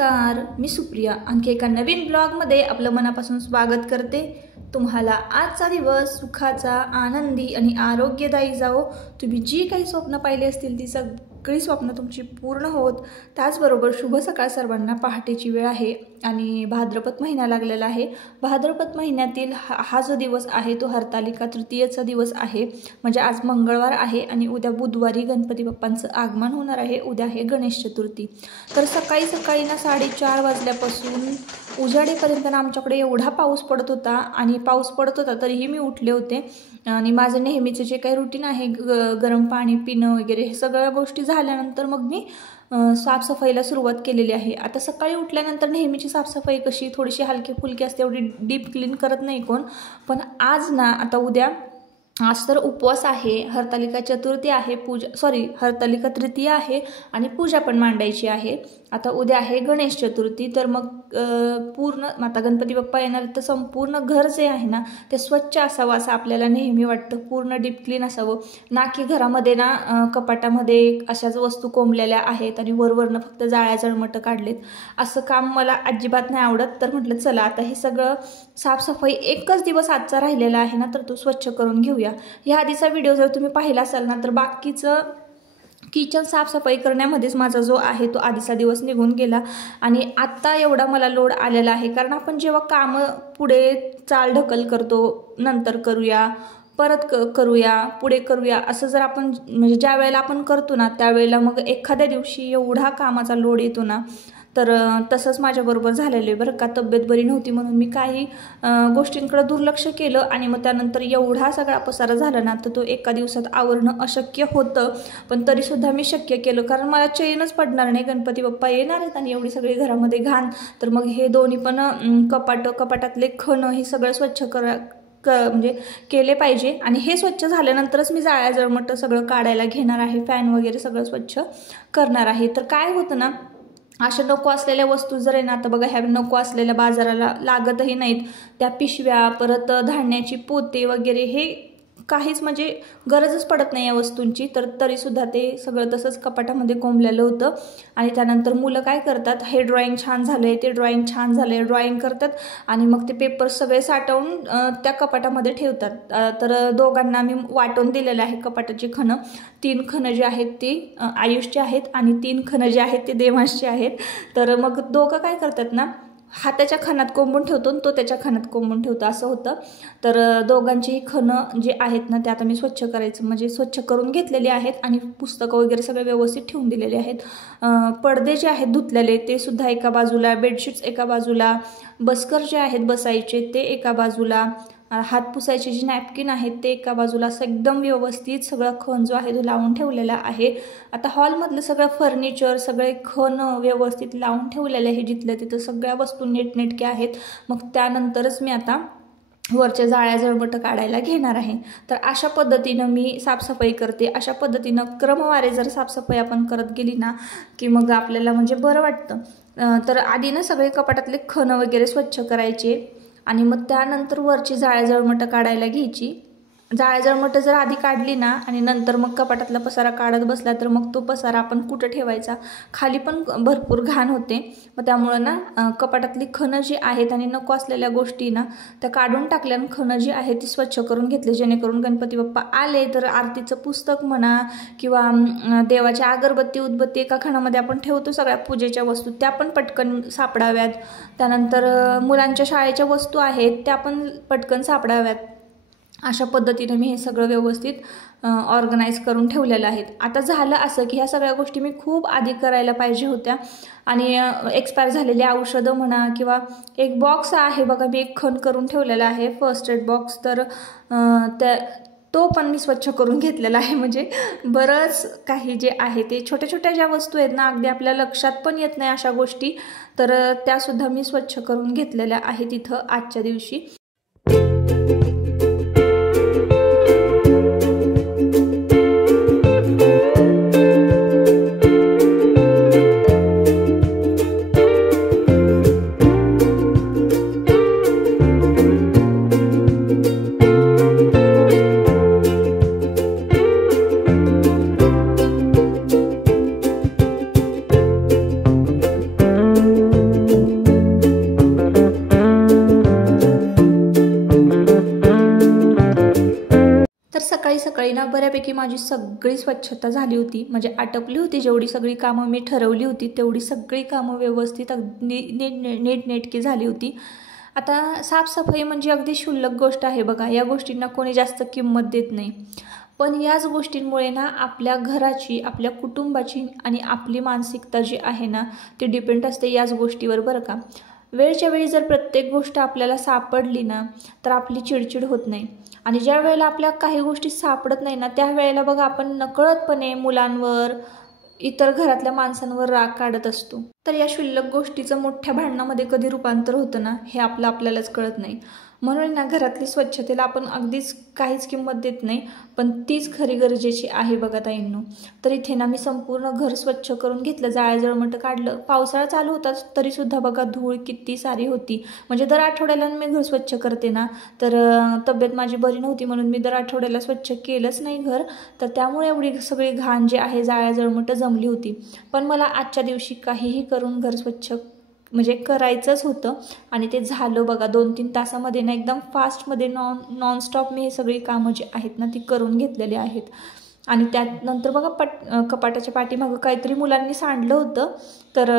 नमस्कार, मी सुप्रिया आणखी एका नवीन ब्लॉगमध्ये आपलं मनापासून स्वागत करते। तुम्हाला आजचा दिवस सुखाचा, आनंदी आणि आरोग्यदायी जावो। तुम्ही जी काही स्वप्न पाहिली असतील ती सगळी स्वप्न तुमची पूर्ण होत। त्याचबरोबर शुभ सकाळ सर्वांना। पहाटेची वेळ आहे आणि भाद्रपद महिना लागलेला आहे। भाद्रपद महिन्यातील हा जो दिवस आहे तो हरतालिका तृतीयेचा दिवस आहे। म्हणजे आज मंगळवार आहे आणि उद्या बुधवारी गणपती बाप्पांचं आगमन होणार आहे। उद्या आहे गणेश चतुर्थी। तर सकाळी सकाळी ना 4:30 वाजल्यापासून उजाडेपर्यंत ना आमच्याकडे एवढा पाऊस पडत होता आणि पाऊस पडत होता तरीही मी उठले होते आणि माझं नेहमीचे जे काही रुटीन आहे गरम पाणी पिणं वगैरे हे सगळ्या गोष्टी झाल्यानंतर मग मी साफसफाईला सुरुवात केलेली आहे। आता सकाळी उठल्यानंतर नेहमीची साफसफाई कशी थोडीशी हलकी फुलकी असते, एवढी डीप क्लीन करत नाही कोण। पण आज ना आता उद्या आज तर उपवास आहे, हरतालिका चतुर्थी आहे, हरतालिका तृतीय आहे आणि पूजा पण मांडायची आहे। आता उद्या आहे गणेश चतुर्थी। तर मग पूर्ण आता गणपती बाप्पा येणार तर संपूर्ण घर जे आहे ना ते स्वच्छ असावं असं आपल्याला नेहमी वाटतं। पूर्ण डीप क्लीन असावं, ना की घरामध्ये ना कपाटामध्ये अशाच वस्तू कोंबलेल्या आहेत आणि वरवरनं फक्त जाळ्या जळमटं काढलेत। असं काम मला अजिबात नाही आवडत। तर म्हटलं चला आता हे सगळं साफसफाई एकच दिवस आजचा राहिलेला आहे ना तर तो स्वच्छ करून घेऊया। या आधीचा व्हिडिओ जर तुम्ही पाहिला असाल ना तर बाकीचं किचन साफसफाई करण्यामध्येच माझा जो आहे तो आधीचा दिवस निघून गेला आणि आत्ता एवढा मला लोड आलेला आहे। कारण आपण जेव्हा कामं पुढे चाल ढकल करतो, नंतर करूया, परत करूया, पुढे करूया असं जर आपण म्हणजे ज्या वेळेला आपण करतो ना त्यावेळेला मग एखाद्या दिवशी एवढा कामाचा लोड येतो ना। तर तसंच माझ्याबरोबर झालेलं आहे बरं का। तब्येत बरी नव्हती म्हणून मी काही गोष्टींकडे दुर्लक्ष केलं आणि मग त्यानंतर एवढा सगळा पसारा झाला ना तर तो एका दिवसात आवरणं अशक्य होतं। पण तरीसुद्धा मी शक्य केलं कारण मला चैनच पडणार नाही। गणपती बाप्पा येणार आहेत आणि एवढी सगळी घरामध्ये घाण, तर मग हे दोन्ही पण कपाटातले खण हे सगळं स्वच्छ म्हणजे केले पाहिजे आणि हे स्वच्छ झाल्यानंतरच मी जाळ्या जळमटं सगळं काढायला घेणार आहे। फॅन वगैरे सगळं स्वच्छ करणार आहे। तर काय होतं ना अशा नको असलेल्या वस्तू जर आहे ना आता बघा ह्या नको असलेल्या बाजाराला लागतही नाहीत, त्या पिशव्या परत धान्याची पोते वगैरे हे काहीच म्हणजे गरजच पडत नाही या वस्तूंची। तर तरीसुद्धा ते सगळं तसंच कपाटामध्ये कोंबलेलं होतं आणि त्यानंतर मुलं काय करतात, हे ड्रॉइंग छान झालं आहे, ते ड्रॉइंग छान झालं आहे, ड्रॉइंग करतात आणि मग ते पेपर सगळे साठवून त्या कपाटामध्ये ठेवतात। तर दोघांना मी वाटून दिलेलं आहे कपाटाची खणं। 3 खणं जी आहेत ती आयुषची आहेत आणि 3 खणं जी आहेत ते देवांशची आहेत। तर मग दोघं काय करतात ना हा त्याच्या खणात कोंबून ठेवतो तो त्याच्या खणात कोंबून ठेवतो असं होतं। तर दोघांची खणं जे आहेत ना ते आता मी स्वच्छ करायचं म्हणजे स्वच्छ करून घेतलेले आहेत आणि पुस्तकं वगैरे सगळे व्यवस्थित ठेवून दिलेले आहेत। पडदे जे आहेत धुतलेले ते सुद्धा एका बाजूला, बेडशीट्स एका बाजूला, बस्कर जे आहेत बसायचे ते एका बाजूला, हात पुसायचे जे नॅपकिन आहेत ते एका बाजूला, असं एकदम व्यवस्थित सगळं खण जो आहे तो लावून ठेवलेला आहे। आता हॉलमधलं सगळं फर्निचर सगळे खण व्यवस्थित लावून ठेवलेले आहे, जिथल्या तिथं सगळ्या वस्तू नीटनेटक्या आहेत। मग त्यानंतरच मी आता वरच्या जाळ्या जळमटं काढायला घेणार आहे। तर अशा पद्धतीनं मी साफसफाई करते। अशा पद्धतीनं क्रमवारे जर साफसफाई आपण करत गेली ना की मग आपल्याला म्हणजे बरं वाटतं। तर आधी ना सगळे कपाटातले खण वगैरे स्वच्छ करायचे आणि मग त्यानंतर वरची जाळ्या जळमटं काढायला घ्यायची। जाळ्या जळमटं जर आधी काढली ना आणि नंतर मग कपाटातला पसारा काढत बसला तर मग तो पसारा आपण कुठं ठेवायचा, खाली पण भरपूर घाण होते। मग त्यामुळं ना कपाटातली खणं जी आहेत आणि नको असलेल्या गोष्टी ना त्या काढून टाकल्या आणि खणं जी आहेत ती स्वच्छ करून घेतली, जेणेकरून गणपती बाप्पा आले तर आरतीचं पुस्तक म्हणा किंवा देवाच्या अगरबत्ती उदबत्ती एका खणामध्ये आपण ठेवतो सगळ्या पूजेच्या वस्तू त्या पण पटकन सापडाव्यात। त्यानंतर मुलांच्या शाळेच्या वस्तू आहेत त्या पण पटकन सापडाव्यात। अशा पद्धतीने मी हे सगळं व्यवस्थित ऑर्गनाईज करून ठेवलेलं आहे। आता झालं असं की ह्या सगळ्या गोष्टी मी खूप आधी करायला पाहिजे होत्या आणि एक्सपायर झालेली औषधं म्हणा किंवा एक बॉक्स आहे बघा मी एक खण करून ठेवलेला आहे फर्स्ट एड बॉक्स, तर तो पण मी स्वच्छ करून घेतलेला आहे। म्हणजे बरंच काही जे आहे ते छोट्या छोट्या ज्या वस्तू आहेत ना अगदी आपल्या लक्षात पण येत नाही अशा गोष्टी, तर त्यासुद्धा मी स्वच्छ करून घेतलेल्या आहेत इथं आजच्या दिवशी। बऱ्यापैकी माझी सगळी स्वच्छता झाली होती, म्हणजे आटपली होती. जेवढी सगळी कामं मी ठरवली होती तेवढी सगळी कामं व्यवस्थित अगदी नीटनेटकी झाली होती. आता साफसफाई म्हणजे अगदी क्षुल्लक गोष्ट आहे बघा, या गोष्टींना कोणी जास्त किंमत देत नाही. पण याच गोष्टींमुळे ना आपल्या घराची, आपल्या कुटुंबाची आणि आपली मानसिकता जी आहे ना ती डिपेंड असते याच गोष्टीवर बरं का. वेळच्या वेळी जर प्रत्येक गोष्ट आपल्याला सापडली ना तर आपली चिडचिड होत नाही. आणि ज्या वेळेला आपल्या काही गोष्टी सापडत नाही ना त्यावेळेला बघा आपण नकळतपणे मुलांवर, इतर घरातल्या माणसांवर राग काढत असतो. तर या क्षुल्लक गोष्टीचं मोठ्या भांडणामध्ये कधी रूपांतर होतं ना हे आपल्यालाच कळत नाही. म्हणून ना घरातली स्वच्छतेला आपण अगदीच काहीच किंमत देत नाही, पण तीच खरी गरजेची आहे बघा ताईंनो. तर इथे ना मी संपूर्ण घर स्वच्छ करून घेतलं, जाळजळमट काढलं. पावसाळा चालू होता तरीसुद्धा बघा धूळ किती सारी होती. म्हणजे दर आठवड्याला मी घर स्वच्छ करते ना, तर तब्येत माझी बरी नव्हती म्हणून मी दर आठवड्याला स्वच्छ केलंच नाही घर. तर त्यामुळे एवढी सगळी घाण जी आहे जाळजळमट जमली होती. पण मला आजच्या दिवशी काहीही करून घर स्वच्छ म्हणजे करायचंच होतं आणि ते झालं बघा. 2-3 तासामध्ये ना एकदम फास्टमध्ये नॉनस्टॉप मी हे सगळी कामं जी आहेत ना ती करून घेतलेली आहेत. आणि त्यानंतर बघा कपाटाच्या पाठीमागं काहीतरी मुलांनी सांडलं होतं, तर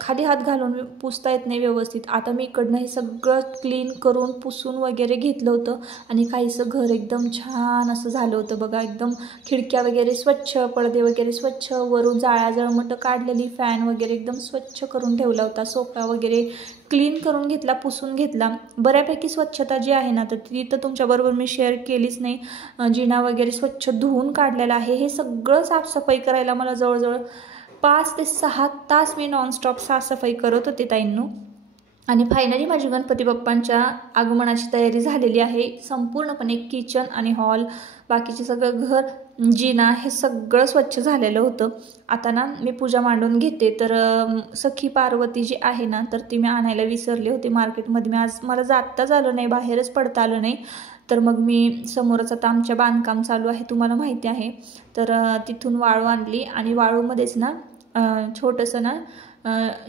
खाली हात घालून पुसता येत नाही व्यवस्थित. आता मी इकडनं हे सगळं क्लीन करून पुसून वगैरे घेतलं होतं आणि काहीसं घर एकदम छान असं झालं होतं बघा. एकदम खिडक्या वगैरे स्वच्छ, पडदे वगैरे स्वच्छ, वरून जाळजळमट काढलेली, फॅन वगैरे एकदम स्वच्छ करून ठेवला होता. सोफा वगैरे क्लीन करून घेतला, पुसून घेतला. बऱ्यापैकी स्वच्छता जी आहे ना तर ती तर तुमच्याबरोबर मी शेअर केलीच नाही. जिना वगैरे स्वच्छ धुवून काढलेला आहे. हे सगळं साफसफाई करायला मला जवळजवळ 5 ते 6 तास मी नॉनस्टॉप साफसफाई करत होते ताईंनो. आणि फायनली माझी गणपती बाप्पांच्या आगमनाची तयारी झालेली आहे. संपूर्णपणे किचन आणि हॉल, बाकीचे सगळं घर, जिना हे सगळं स्वच्छ झालेलं होतं. आता ना मी पूजा मांडून घेते. तर सखी पार्वती जी आहे ना तर ती मी आणायला विसरले होते मार्केटमध्ये. आज मला जाताच आलं नाही, बाहेरच पडता आलं नाही. तर मग मी समोरच आता आमच्या बांधकाम चालू आहे तुम्हाला माहिती आहे, तर तिथून वाळू आणली आणि वाळूमध्येच ना छोटंसं ना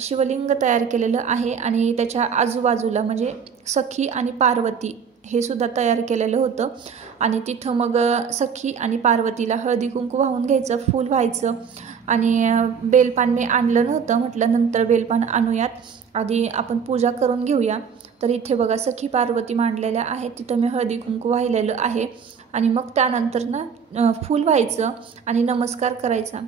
शिवलिंग तयार केलेलं आहे आणि त्याच्या आजूबाजूला म्हणजे सखी आणि पार्वती हे सुद्धा तयार केलेलं होतं. आणि तिथं मग सखी आणि पार्वतीला हळदी कुंकू वाहून घ्यायचं, फूल व्हायचं. आणि बेलपान मी आणलं नव्हतं, म्हटलं नंतर बेलपान आणूयात, आधी आपण पूजा करून घेऊया. तर इथे बघा सखी पार्वती मांडलेल्या आहेत, तिथं मी हळदी कुंकू वाहिलेलं आहे. आणि मग त्यानंतर ना फूल व्हायचं आणि नमस्कार करायचा.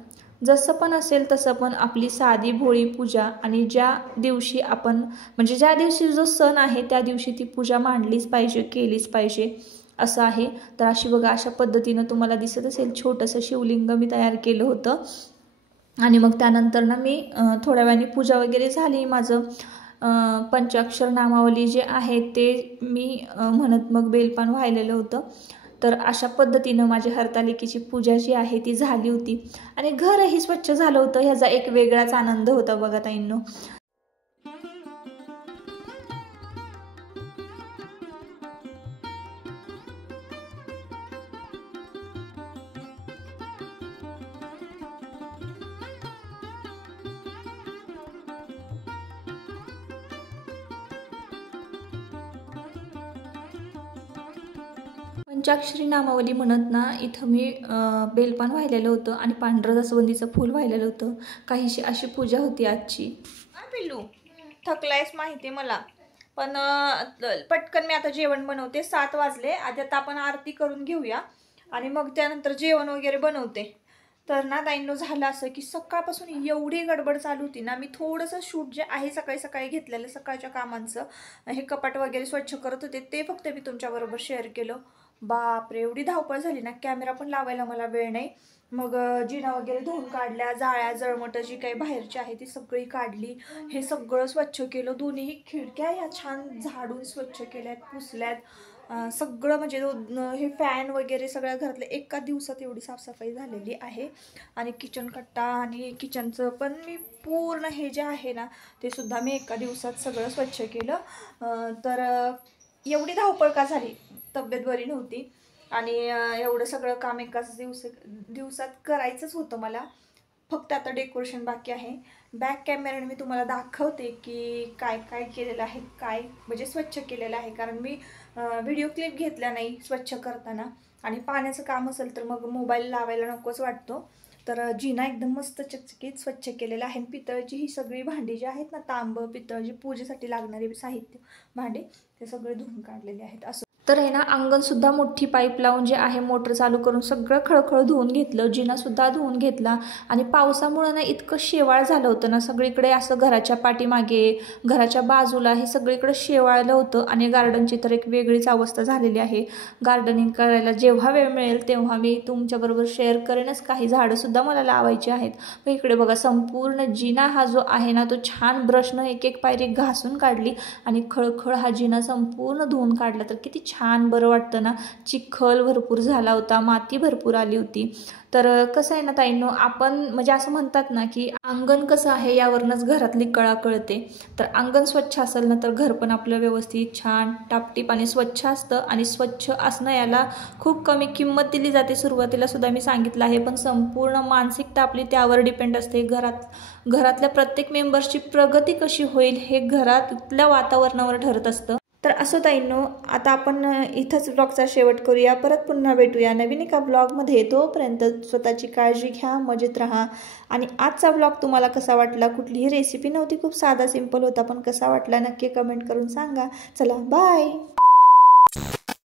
जसं पण असेल तसं पण आपली साधी भोळी पूजा. आणि ज्या दिवशी आपण म्हणजे ज्या दिवशी जो सण आहे त्या दिवशी ती पूजा मांडलीच पाहिजे, केलीच पाहिजे असं आहे. तर अशी बघा अशा पद्धतीनं तुम्हाला दिसत असेल छोटंसं शिवलिंग मी तयार केलं होतं. आणि मग त्यानंतर ना मी थोड्या वेळाने पूजा वगैरे झाली, माझं पंचाक्षर नामावली जे आहे ते मी म्हणत मग बेलपान व्हायलेलं होतं. तर अशा पद्धतीनं माझी हरतालिकेची पूजा जी आहे ती झाली होती आणि घरही स्वच्छ झालं होतं. ह्याचा एक वेगळाच आनंद होता बघा ताईंनो. पंचाक्षरी नामावली म्हणत ना इथं मी बेलपान वाहिलेलं होतं आणि पांढरं जास्वंदीचं फूल वाहिलेलं होतं. काहीशी अशी पूजा होती आजची. पिल्लू थकलायस माहिती मला, पण पटकन मी आता जेवण बनवते. 7 वाजले. आधी आता आपण आरती करून घेऊया आणि मग त्यानंतर जेवण वगैरे बनवते. तर ना ताईंनो झालं असं की सकाळपासून एवढी गडबड चालू होती ना, मी थोडंसं शूट जे आहे सकाळी सकाळी घेतलेलं सकाळच्या कामांचं, हे कपाट वगैरे स्वच्छ करत होते ते फक्त मी तुमच्याबरोबर शेअर केलं. बापरे एवढी धावपळ झाली ना, कॅमेरा पण लावायला मला वेळ नाही. मग जिना वगैरे धुवून काढल्या, जाळ्या जळमट जी काही बाहेरची आहे ती सगळी काढली, हे सगळं स्वच्छ केलं. दोन्ही खिडक्या ह्या छान झाडून स्वच्छ केल्यात, पुसल्यात. सगळं म्हणजे हे फॅन वगैरे सगळ्या घरातले एका दिवसात एवढी साफसफाई झालेली आहे. आणि किचन कट्टा आणि किचनचं पण मी पूर्ण हे जे आहे ना ते सुद्धा मी एका दिवसात सगळं स्वच्छ केलं. तर एवढी धावपळ का झाली, तब्येत बरी नव्हती आणि एवढं सगळं काम एकाच दिवसात करायचंच होतं मला. फक्त आता डेकोरेशन बाकी आहे. बॅक कॅमेऱ्याने मी तुम्हाला दाखवते की काय काय केलेलं आहे, काय म्हणजे स्वच्छ केलेलं आहे. कारण मी व्हिडिओ क्लिप घेतल्या नाही स्वच्छ करताना आणि पाण्याचं काम असेल तर मग मोबाईल लावायला नकोच वाटतो. तर जिना एकदम मस्त चकचकीत स्वच्छ केलेला आहे. पितळची ही सगळी भांडी जी आहेत ना, तांब पितळ जी पूजेसाठी लागणारे साहित्य भांडे ते सगळे धुवून काढलेले आहेत. असं तर आहे ना, अंगणसुद्धा मोठी पाईप लावून जे आहे मोटर चालू करून सगळं खळखळ धुवून घेतलं. जिनासुद्धा धुवून घेतला. आणि पावसामुळं ना इतकं शेवाळ झालं होतं ना, सगळीकडे असं घराच्या पाठीमागे घराच्या बाजूला हे सगळीकडे शेवाळलं होतं. आणि गार्डनची तर एक वेगळीच अवस्था झालेली आहे. गार्डनिंग करायला जेव्हा वेळ मिळेल तेव्हा मी तुमच्याबरोबर शेअर करेनच. काही झाडंसुद्धा मला लावायची आहेत. मग इकडे बघा, संपूर्ण जिना हा जो आहे ना तो छान ब्रशनं एक एक पायरी घासून काढली आणि खळखळ हा जिना संपूर्ण धुवून काढला. तर किती छान बरं वाटतं ना. चिखल भरपूर झाला होता, माती भरपूर आली होती. तर कसं आहे ना ताईंनो, आपण म्हणजे असं म्हणतात ना की अंगण कसं आहे यावरूनच घरातली कळा कळते. तर अंगण स्वच्छ असेल ना तर घर पण आपलं व्यवस्थित छान टापटीप आणि स्वच्छ असतं. आणि स्वच्छ असणं याला खूप कमी किंमत दिली जाते. सुरुवातीला सुद्धा मी सांगितलं आहे, पण संपूर्ण मानसिकता आपली त्यावर डिपेंड असते. घरातल्या प्रत्येक मेंबर्सची प्रगती कशी होईल हे घरातल्या वातावरणावर ठरत असतं. तर असो ताईंनो, आता आपण इथंच ब्लॉगचा शेवट करूया. परत पुन्हा भेटूया नवीन एका ब्लॉगमध्ये. तोपर्यंत स्वतःची काळजी घ्या, मजेत राहा. आणि आजचा ब्लॉग तुम्हाला कसा वाटला? कुठलीही रेसिपी नव्हती, खूप साधा सिंपल होता, पण कसा वाटला नक्की कमेंट करून सांगा. चला बाय.